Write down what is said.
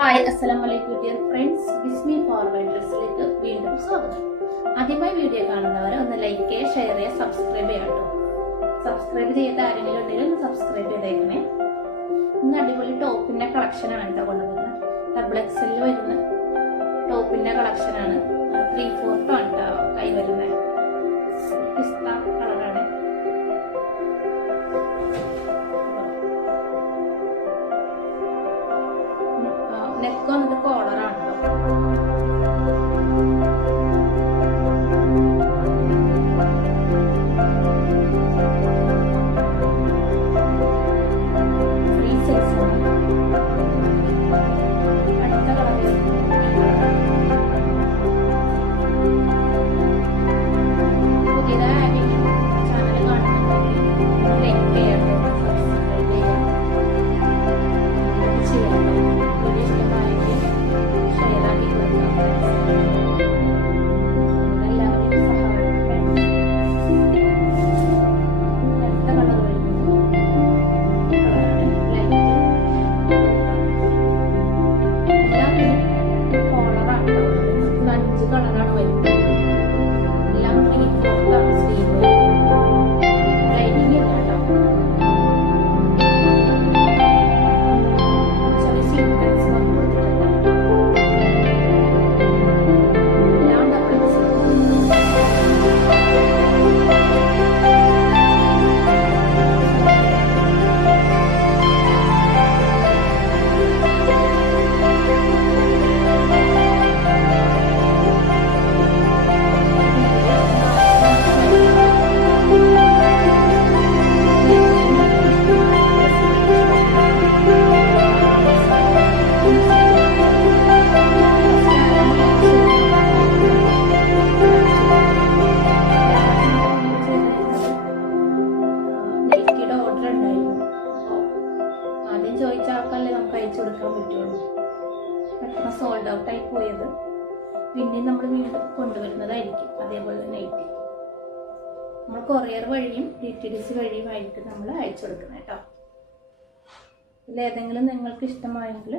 Hi, അസ്സലാമലൈക്കും dear friends. ബിസ്മി forward ഡ്രസ്സിലേക്ക് വീണ്ടും സ്വാഗതം. ആദ്യമായി വീഡിയോ കാണുന്നവരെ ഒന്ന് ലൈക്ക് ചെയ്യുക, ഷെയർ ചെയ്യുക, സബ്സ്ക്രൈബ് ചെയ്യാം കേട്ടോ. സബ്സ്ക്രൈബ് ചെയ്യാത്ത ആരെങ്കിലും ഉണ്ടെങ്കിൽ ഒന്ന് സബ്സ്ക്രൈബ് ചെയ്തേക്കണേ. ഇന്ന് അടിപൊളി ടോപ്പിന്റെ കളക്ഷനാണ് കേട്ടോ കൊണ്ടുവരുന്നത്. ഡബിൾ എക്സെൽ വരുന്ന ടോപ്പിന്റെ കളക്ഷനാണ്. 3/4 ആണ് കേട്ടോ കൈ വരുന്നത്. പിസ്ത കളറാണ്. നെക്ക് വന്നിട്ട് കോളറാണ് കേട്ടോ. ഫ്രീ സൈസ് അടുത്ത കളർ പുതിയതായി ചാനൽ കാണുന്നുണ്ടെങ്കിൽ ലൈക്ക് ചെയ്യാം, സബ്സ്ക്രൈബ് ചെയ്യാം, ചോദിച്ച ആൾക്കല്ലേ നമുക്ക് അയച്ചു കൊടുക്കാൻ പറ്റുള്ളൂ. പെട്ടെന്ന് സോൾഡ് ഔട്ട് ആയി പോയത് പിന്നെ നമ്മൾ വീണ്ടും കൊണ്ടുവരുന്നതായിരിക്കും. അതേപോലെ നൈറ്റി നമ്മൾ കൊറിയർ വഴിയും DTDC വഴിയുമായിരിക്കും നമ്മൾ അയച്ചു കൊടുക്കുന്നത് കേട്ടോ. ഇതിലേതെങ്കിലും നിങ്ങൾക്ക് ഇഷ്ടമായെങ്കിൽ